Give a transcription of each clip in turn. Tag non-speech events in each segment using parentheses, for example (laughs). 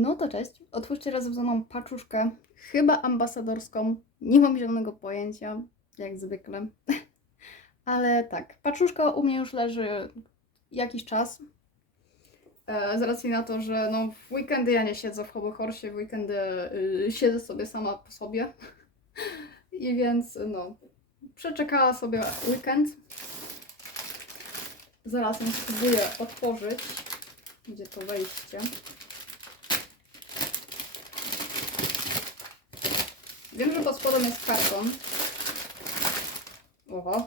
No to cześć. Otwórzcie razem ze mną paczuszkę, chyba ambasadorską. Nie mam zielonego pojęcia, jak zwykle. (laughs) Ale tak, paczuszka u mnie już leży jakiś czas. E, z racji na to, że no, w weekendy ja nie siedzę w Hobby Horse, w weekendy y, siedzę sobie sama po sobie. (laughs) I więc no, przeczekała sobie weekend. Zaraz ją spróbuję otworzyć. Gdzie to wejście? Wiem, że pod spodem jest karton. Oho.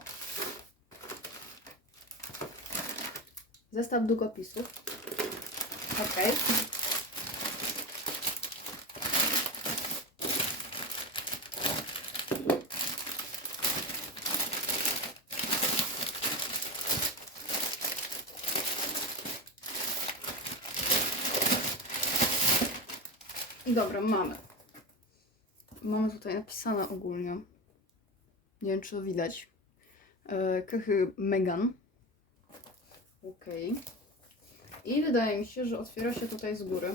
Zestaw długopisów. Okej. Dobra, mamy. Mamy tutaj napisane ogólnie. Nie wiem, czy to widać. E, Kychy Megan. Okej. I wydaje mi się, że otwiera się tutaj z góry.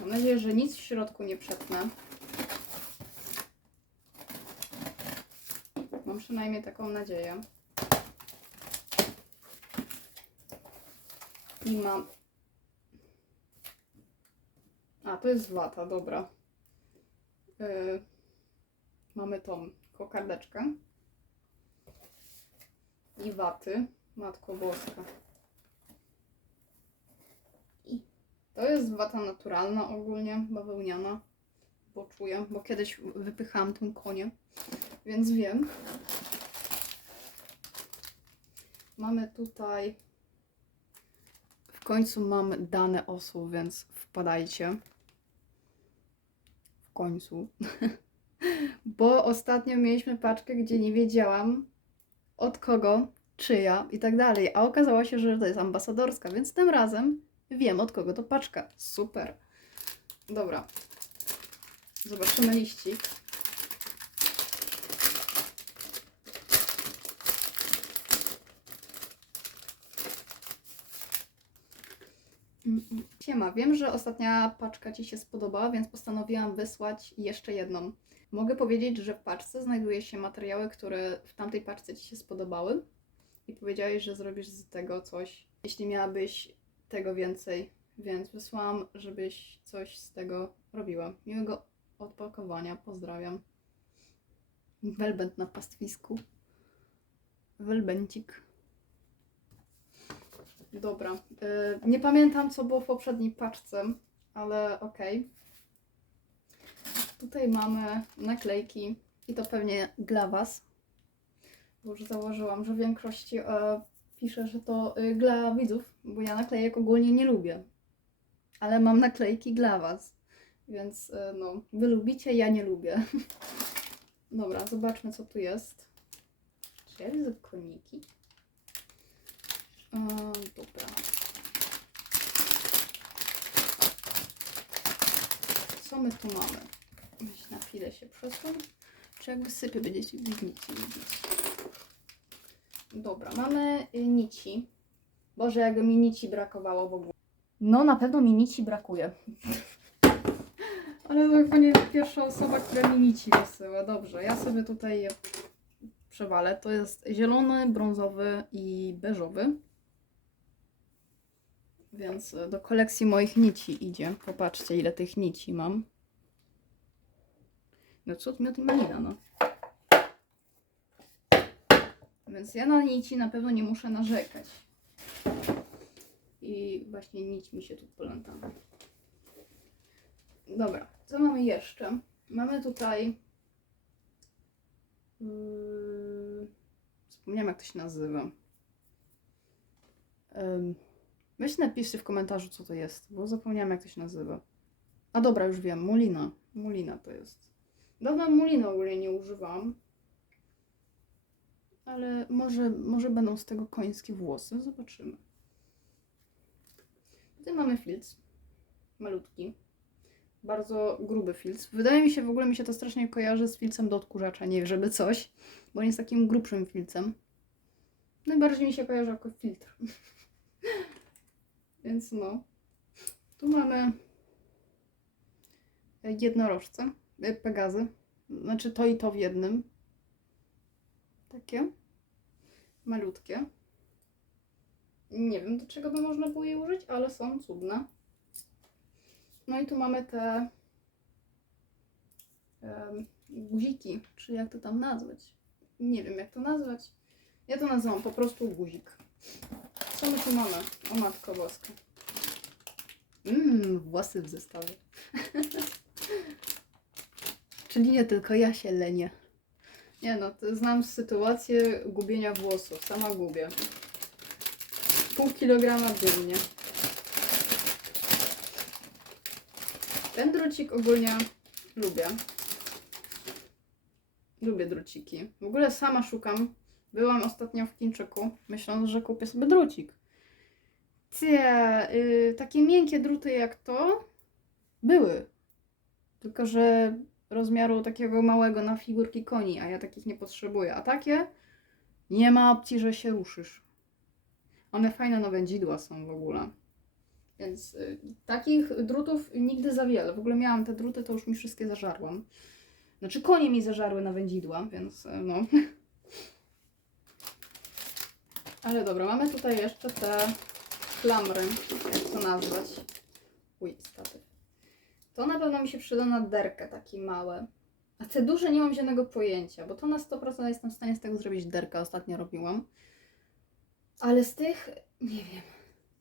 Mam nadzieję, że nic w środku nie przetnę. Mam przynajmniej taką nadzieję. I mam a, to jest wata, dobra. Yy, mamy tą kokardeczkę. I waty. Matko Boska. I to jest wata naturalna ogólnie, bawełniana. Bo czuję, bo kiedyś wypychałam tym konie, więc wiem. Mamy tutaj w końcu mam dane osób, więc wpadajcie. Końcu. (laughs) Bo ostatnio mieliśmy paczkę, gdzie nie wiedziałam od kogo, czyja i tak dalej. A okazało się, że to jest ambasadorska, więc tym razem wiem od kogo to paczka. Super. Dobra. Zobaczymy liścik. Siema, wiem, że ostatnia paczka Ci się spodobała, więc postanowiłam wysłać jeszcze jedną. Mogę powiedzieć, że w paczce znajduje się materiały, które w tamtej paczce Ci się spodobały i powiedziałeś, że zrobisz z tego coś, jeśli miałabyś tego więcej, więc wysłałam, żebyś coś z tego robiła. Miłego odpakowania, pozdrawiam. Welbent na pastwisku. Welbencik. Dobra. y, Nie pamiętam, co było w poprzedniej paczce, ale okej. Tutaj mamy naklejki i to pewnie dla Was. Bo już założyłam, że w większości e, pisze, że to y, dla widzów, bo ja naklejek ogólnie nie lubię. Ale mam naklejki dla Was. Więc e, no, Wy lubicie, ja nie lubię. (laughs) Dobra, zobaczmy, co tu jest. Czy koniki? Dobra. Co my tu mamy? Weź na chwilę się przesuń. Czy jak wysypię, będziecie widzieć. Dobra, mamy y, nici. Boże, jakby mi nici brakowało w ogóle. No, na pewno mi nici brakuje. Ale to chyba nie jest pierwsza osoba, która mi nici wysyła. Dobrze, ja sobie tutaj je przewalę. To jest zielony, brązowy i beżowy. Więc y, do kolekcji moich nici idzie. Popatrzcie, ile tych nici mam. No cud, miód i malina, no. Więc ja na nici na pewno nie muszę narzekać. I właśnie nić mi się tu polętała. Dobra, co mamy jeszcze? Mamy tutaj... Yy, Zapomniałam jak to się nazywa. Ym, Weź napiszcie w komentarzu co to jest, bo zapomniałam jak to się nazywa. A dobra, już wiem, mulina. Mulina to jest. Dawno muliny ogólnie nie używam. Ale może, może będą z tego końskie włosy. Zobaczymy. Tutaj mamy filc. Malutki. Bardzo gruby filc. Wydaje mi się, w ogóle mi się to strasznie kojarzy z filcem do odkurzacza. Nie żeby coś, bo on jest takim grubszym filcem. Najbardziej mi się kojarzy jako filtr. (laughs) Więc no. Tu mamy jednorożce, e, pegazy. Znaczy to i to w jednym. Takie. Malutkie. Nie wiem, do czego by można było je użyć, ale są cudne. No i tu mamy te em, guziki, czy jak to tam nazwać. Nie wiem, jak to nazwać. Ja to nazywam po prostu guzik. Co my tu mamy? O matko boska. Mmm, włosy w zestawie. (laughs) Czyli nie tylko ja się lenię. Nie no, to znam sytuację gubienia włosów. Sama gubię. Pół kilograma dziennie. Ten drucik ogólnie lubię. Lubię druciki. W ogóle sama szukam. Byłam ostatnio w Chińczyku, myśląc, że kupię sobie drucik. Te, y, takie miękkie druty jak to były. Tylko, że rozmiaru takiego małego na figurki koni, a ja takich nie potrzebuję. A takie nie ma opcji, że się ruszysz. One fajne na wędzidła są w ogóle. Więc y, takich drutów nigdy za wiele. W ogóle miałam te druty, to już mi wszystkie zażarłam. Znaczy konie mi zażarły na wędzidła, więc y, no. (laughs) Ale dobra, mamy tutaj jeszcze te klamry, jak to nazwać. Uj, statyw. To na pewno mi się przyda na derkę, takie małe. A te duże nie mam żadnego pojęcia, bo to na 100% jestem w stanie z tego zrobić derkę, ostatnio robiłam. Ale z tych, nie wiem.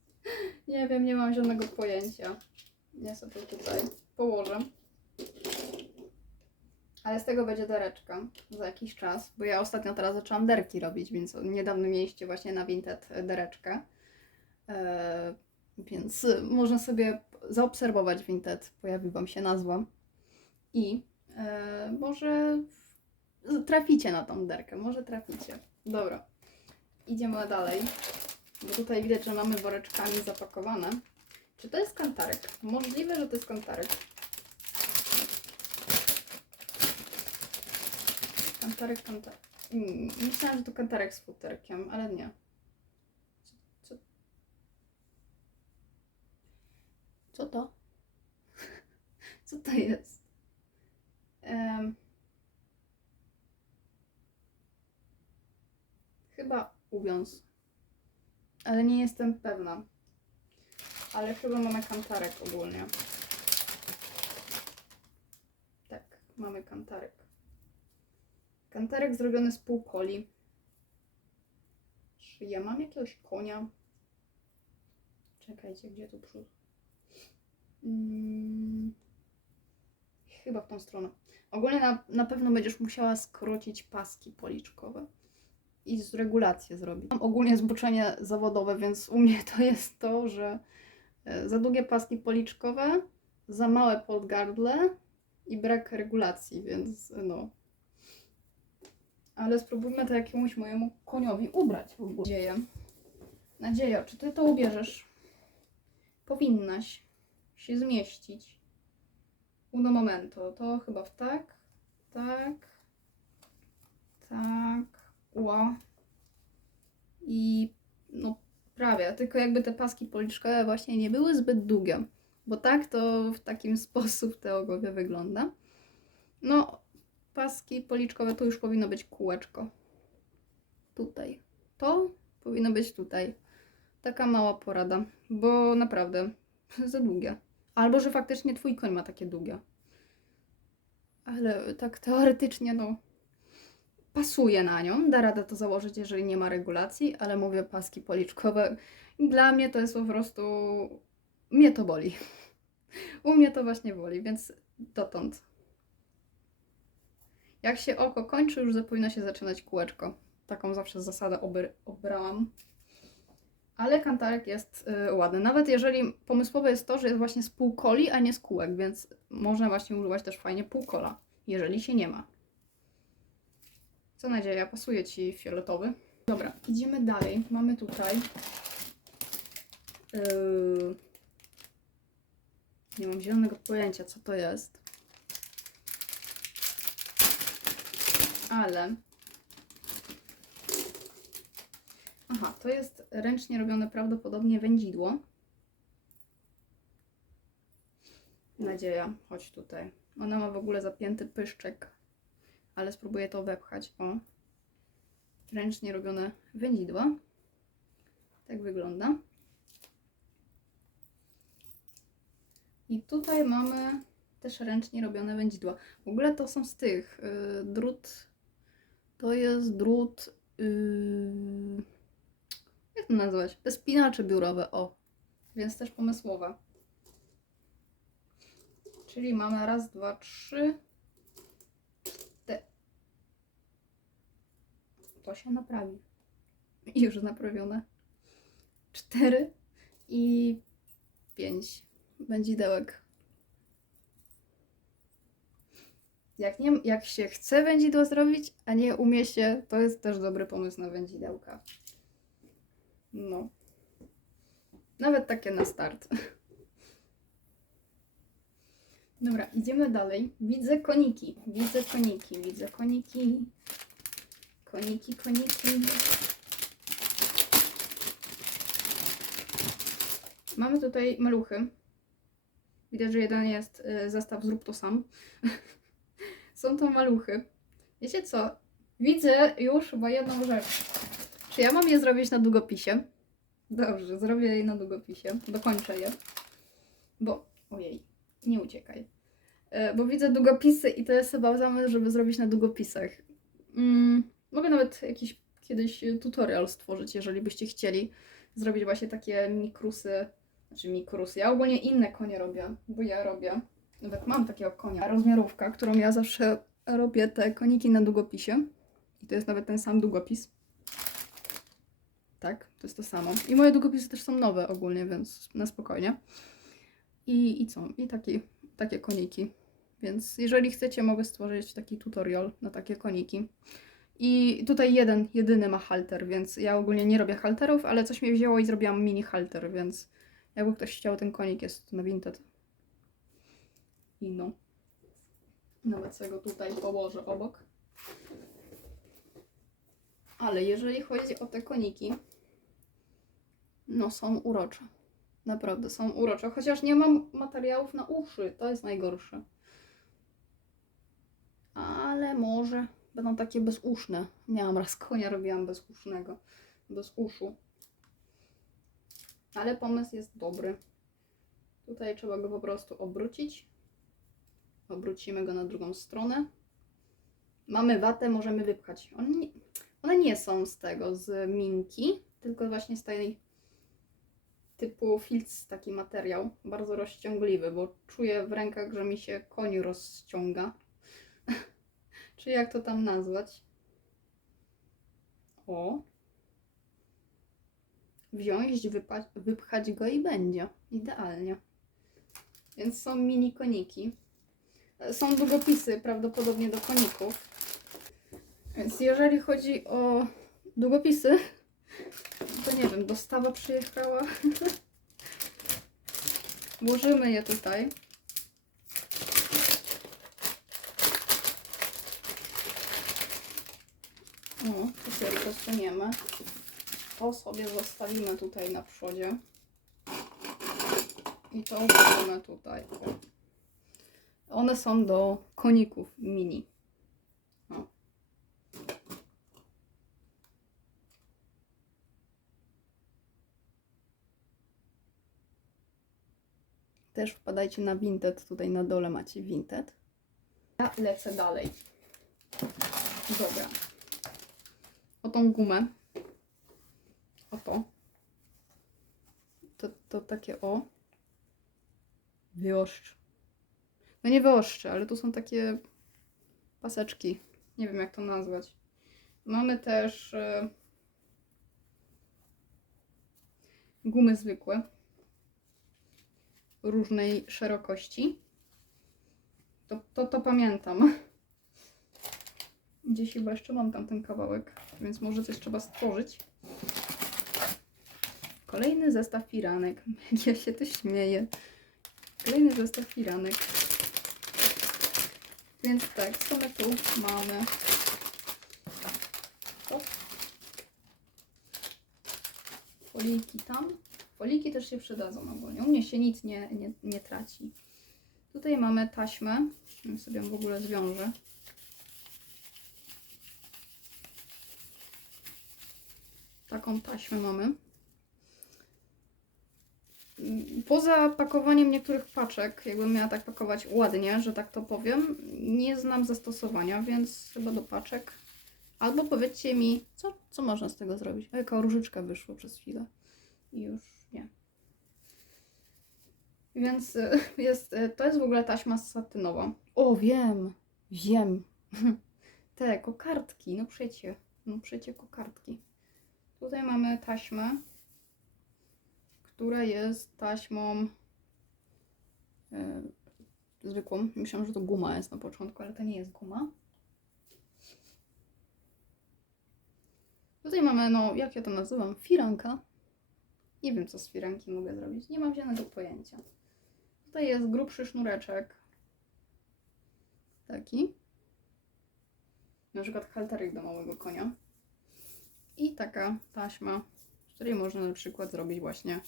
(laughs) Nie wiem, nie mam żadnego pojęcia. Ja sobie tutaj położę. Ale z tego będzie dereczka za jakiś czas, bo ja ostatnio teraz zaczęłam derki robić, więc niedawno mieliście właśnie na Vinted dereczkę. Eee, więc można sobie zaobserwować Vinted, pojawi Wam się nazwa. I e, może traficie na tą derkę, może traficie. Dobra, idziemy dalej, bo tutaj widać, że mamy woreczkami zapakowane. Czy to jest kantarek? Możliwe, że to jest kantarek. Kantarek, kantarek. Myślałam, że to kantarek z futerkiem, ale nie. Co, co, co to? (laughs) Co to jest? Em, chyba uwiąz. Ale nie jestem pewna. Ale chyba mamy kantarek ogólnie. Tak, mamy kantarek. Kantarek zrobiony z półkoli. Czy ja mam jakiegoś konia? Czekajcie, gdzie tu przód? Mm, chyba w tą stronę. Ogólnie na, na pewno będziesz musiała skrócić paski policzkowe i z regulację zrobić. Mam ogólnie zboczenie zawodowe, więc u mnie to jest to, że e, za długie paski policzkowe, za małe podgardle i brak regulacji, więc no. Ale spróbujmy to jakiemuś mojemu koniowi ubrać w ogóle. Nadzieję. Nadzieja, czy ty to ubierzesz? Powinnaś się zmieścić. Uno momento. To chyba w tak, tak, tak, ła. I no prawie, tylko jakby te paski policzkowe właśnie nie były zbyt długie. Bo tak to w takim (laughs) sposób te ogowie wygląda. No, paski policzkowe tu już powinno być kółeczko. Tutaj. To powinno być tutaj. Taka mała porada, bo naprawdę (laughs) za długie. Albo, że faktycznie twój koń ma takie długie. Ale tak teoretycznie, no, pasuje na nią. Da radę to założyć, jeżeli nie ma regulacji, ale mówię paski policzkowe. Dla mnie to jest po prostu. Mnie to boli. (laughs) U mnie to właśnie boli, więc dotąd. Jak się oko kończy, już powinno się zaczynać kółeczko. Taką zawsze zasadę obry- obrałam. Ale kantarek jest y, ładny. Nawet jeżeli pomysłowe jest to, że jest właśnie z półkoli, a nie z kółek, więc można właśnie używać też fajnie półkola, jeżeli się nie ma. Co nadzieja, pasuje Ci fioletowy. Dobra, idziemy dalej. Mamy tutaj... Yy... Nie mam zielonego pojęcia, co to jest. Ale... Aha, to jest ręcznie robione prawdopodobnie wędzidło. Nadzieja, chodź tutaj. Ona ma w ogóle zapięty pyszczek, ale spróbuję to wepchać. O. Ręcznie robione wędzidła. Tak wygląda. I tutaj mamy też ręcznie robione wędzidła. W ogóle to są z tych. Yy, drut. To jest drut. Yy, jak to nazwać? Te spinacze biurowe. O. Więc też pomysłowe. Czyli mamy raz, dwa, trzy. Cztery. To się naprawi. (laughs) Już naprawione. Cztery i pięć wędzidełek. Jak, nie, jak się chce wędzidło zrobić, a nie umie się, to jest też dobry pomysł na wędzidełka. No. Nawet takie na start. (laughs) Dobra, idziemy dalej. Widzę koniki. Widzę koniki. Widzę koniki. Koniki, koniki. Mamy tutaj maluchy. Widać, że jeden jest y, zestaw zrób to sam. (laughs) Są to maluchy. Wiecie co? Widzę już chyba jedną rzecz. Czy ja mam je zrobić na długopisie? Dobrze, zrobię je na długopisie. Dokończę je. Bo, ojej, nie uciekaj. E, Bo widzę długopisy i to jest chyba zamysł, żeby zrobić na długopisach. Mm, mogę nawet jakiś kiedyś tutorial stworzyć, jeżeli byście chcieli zrobić właśnie takie mikrusy, znaczy mikrusy. Ja ogólnie inne konie robię, bo ja robię, nawet mam takiego konia, rozmiarówka, którą ja zawsze robię te koniki na długopisie. I to jest nawet ten sam długopis. Tak, to jest to samo. I moje długopisy też są nowe ogólnie, więc na spokojnie. I, i co? I taki, takie koniki. Więc jeżeli chcecie, mogę stworzyć taki tutorial na takie koniki. I tutaj jeden, jedyny ma halter, więc ja ogólnie nie robię halterów, ale coś mnie wzięło i zrobiłam mini halter, więc jakby ktoś chciał, ten konik jest na Vinted. I no. Nawet sobie go tutaj położę obok. Ale jeżeli chodzi o te koniki, no są urocze. Naprawdę są urocze. Chociaż nie mam materiałów na uszy, to jest najgorsze. Ale może będą takie bezuszne. Miałam raz konia, robiłam bezusznego. Bez uszu. Ale pomysł jest dobry. Tutaj trzeba go po prostu obrócić. Obrócimy go na drugą stronę. Mamy watę, możemy wypchać. One nie, one nie są z tego, z minki, tylko właśnie z tej typu filc, taki materiał. Bardzo rozciągliwy, bo czuję w rękach, że mi się koń rozciąga. (laughs) Czy jak to tam nazwać? O. Wziąć, wypchać go i będzie. Idealnie. Więc są mini koniki. Są długopisy prawdopodobnie do koników. Więc jeżeli chodzi o długopisy, to nie wiem, dostawa przyjechała. (laughs) Włożymy je tutaj. O, tutaj posuniemy. To sobie zostawimy tutaj na przodzie. I to włożymy tutaj. One są do koników mini. Też wpadajcie na Vinted, tutaj na dole macie Vinted. Ja lecę dalej. Dobra. O tą gumę. O to. To, to takie o. Wyoszcz. No nie wyoszcze, ale tu są takie paseczki. Nie wiem jak to nazwać. Mamy też e, gumy zwykłe. Różnej szerokości. To, to, to pamiętam. Gdzieś chyba jeszcze mam tam ten kawałek, więc może coś trzeba stworzyć. Kolejny zestaw firanek. (laughs) Ja się to śmieję. Kolejny zestaw firanek. Więc tak, co my tu mamy? O. Foliki tam. Foliki też się przydadzą ogólnie. U mnie się nic nie, nie, nie traci. Tutaj mamy taśmę. Ja sobie ją w ogóle zwiążę. Taką taśmę mamy. Poza pakowaniem niektórych paczek, jakbym miała tak pakować ładnie, że tak to powiem, nie znam zastosowania, więc chyba do paczek. Albo powiedzcie mi, co, co można z tego zrobić. O, jaka różyczka wyszła przez chwilę. I już nie. Więc y, (laughs) jest, y, to jest w ogóle taśma satynowa. O, wiem, wiem. (laughs) Te kokardki, no przecie, no przecie kokardki. Tutaj mamy taśmę, która jest taśmą e, zwykłą. Myślałam, że to guma jest na początku, ale to nie jest guma. Tutaj mamy, no, jak ja to nazywam? Firanka. Nie wiem, co z firanki mogę zrobić. Nie mam żadnego pojęcia. Tutaj jest grubszy sznureczek. Taki. Na przykład halteryk do małego konia. I taka taśma, z której można na przykład zrobić właśnie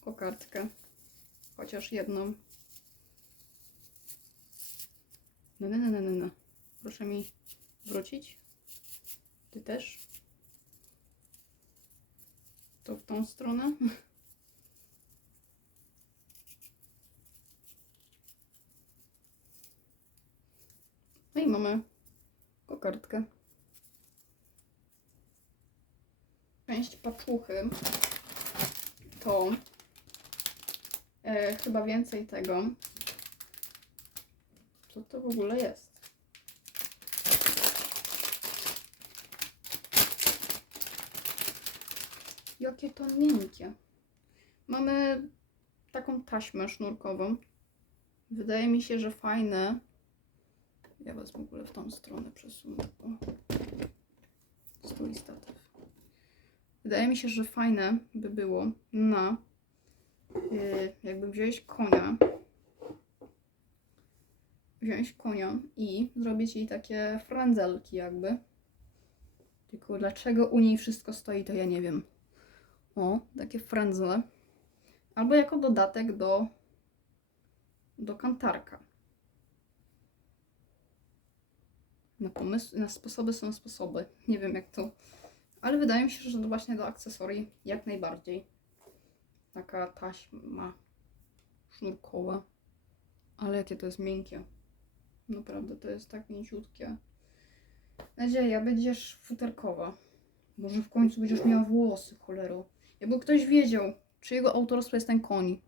kokardkę. Chociaż jedną. No, no, no, no, no, no. Proszę mi wrócić. Ty też. To w tą stronę. (laughs) No i mamy kokardkę. Część paczuchy to e, chyba więcej tego. Co to w ogóle jest? Jakie to miękkie. Mamy taką taśmę sznurkową. Wydaje mi się, że fajne. Ja was w ogóle w tą stronę przesunę. Stój statyw. Wydaje mi się, że fajne by było na jakby wziąć konia wziąć konia i zrobić jej takie frędzelki jakby. Tylko dlaczego u niej wszystko stoi, to ja nie wiem. O, takie frędzle. Albo jako dodatek do do kantarka. Na pomysł, na sposoby są sposoby. Nie wiem jak to ale wydaje mi się, że to właśnie do akcesorii jak najbardziej. Taka taśma sznurkowa. Ale jakie to jest miękkie. Naprawdę to jest tak mięciutkie. Nadzieja, będziesz futerkowa. Może w końcu będziesz miała włosy, cholero. Jakby ktoś wiedział, czyjego autorstwa jest ten koń,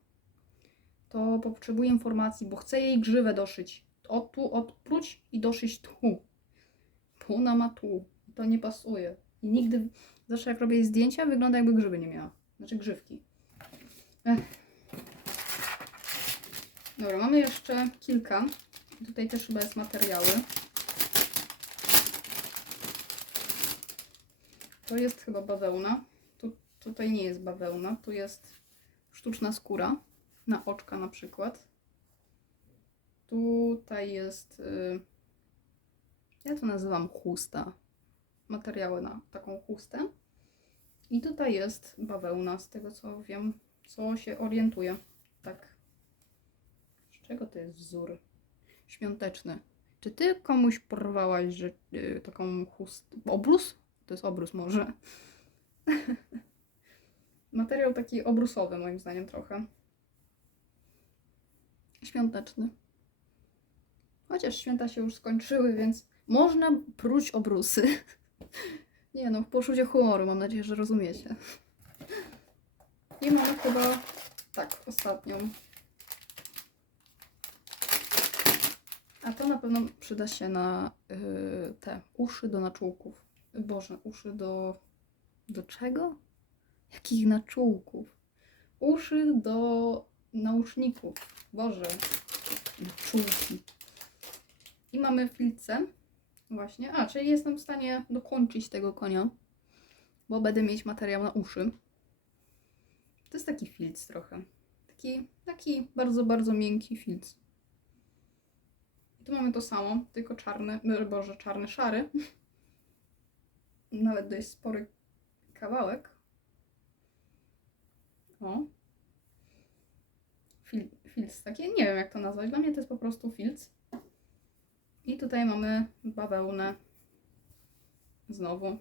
to potrzebuję informacji, bo chcę jej grzywę doszyć. Od tu odpróć i doszyć tu. Bo ona ma tu. To nie pasuje. I nigdy, zawsze jak robię jej zdjęcia, wygląda jakby grzyby nie miała. Znaczy grzywki. Ech. Dobra, mamy jeszcze kilka. Tutaj też chyba jest materiały. To jest chyba bawełna. Tu, tutaj nie jest bawełna, tu jest sztuczna skóra. Na oczka na przykład. Tutaj jest... y, Ja to nazywam chusta materiały na taką chustę. I tutaj jest bawełna, z tego co wiem, co się orientuje. Tak. Z czego to jest wzór? Świąteczny. Czy ty komuś porwałaś że, y, taką chustę? Obrus? To jest obrus może. (laughs) Materiał taki obrusowy moim zdaniem trochę. Świąteczny. Chociaż święta się już skończyły, więc można próć obrusy. (laughs) Nie no, w poczucie humoru, mam nadzieję, że rozumiecie. I mamy chyba, tak, ostatnią. A to na pewno przyda się na yy, te uszy do naczółków. Boże, uszy do... do czego? Jakich naczółków? Uszy do nauszników. Boże, naczółki. I mamy filce. Właśnie. A, czyli jestem w stanie dokończyć tego konia, bo będę mieć materiał na uszy. To jest taki filc trochę. Taki, taki bardzo, bardzo miękki filc. I tu mamy to samo, tylko czarny, no, boże, czarny, szary. (laughs) Nawet dość spory kawałek. O. fil, filc taki, nie wiem jak to nazwać, dla mnie to jest po prostu filc. I tutaj mamy bawełnę. Znowu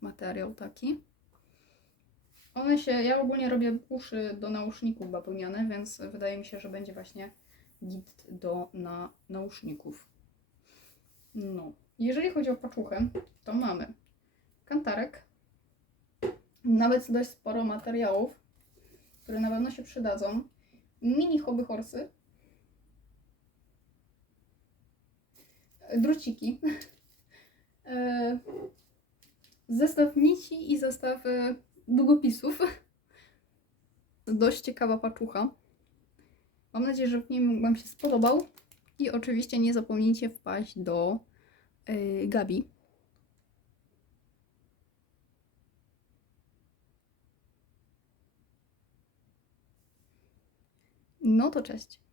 materiał taki. One się, ja ogólnie robię uszy do nauszników bawełniane, więc wydaje mi się, że będzie właśnie git do na, nauszników. No. Jeżeli chodzi o paczuchę, to mamy kantarek, nawet dość sporo materiałów, które na pewno się przydadzą. Mini hobby horsy, druciki, (laughs) e, zestaw nici i zestaw e, długopisów. Dość ciekawa paczucha. Mam nadzieję, że film Wam się spodobał. I oczywiście nie zapomnijcie wpaść do yy, Gabi. No to cześć.